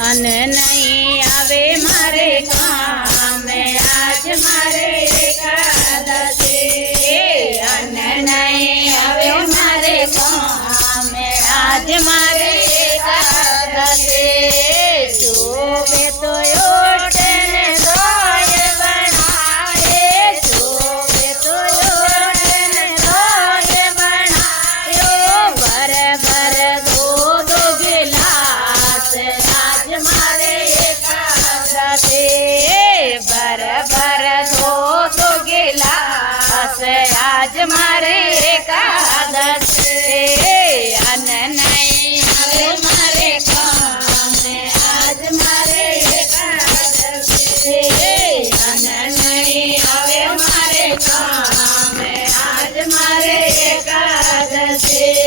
અને નહીં આવે મારે કામે આજ મારે એકાદશી અને નહીં આવે મારે કામે આજ મારે એકાદશી શોભે તો ઓઠે ને ધોય બનાવે શોભે તો ઓઠે ને ધોય બનાવ્યો ભર ભર દો ગિલાસ આજ મારે એકાદશી ભર ભર દો ગિલાસ આજ મારે એકાદશી અને નહીં આવે મારે કામે આજ મારે એકાદશી અને નહીં આવે મારે કામે આજ મારે એકાદશી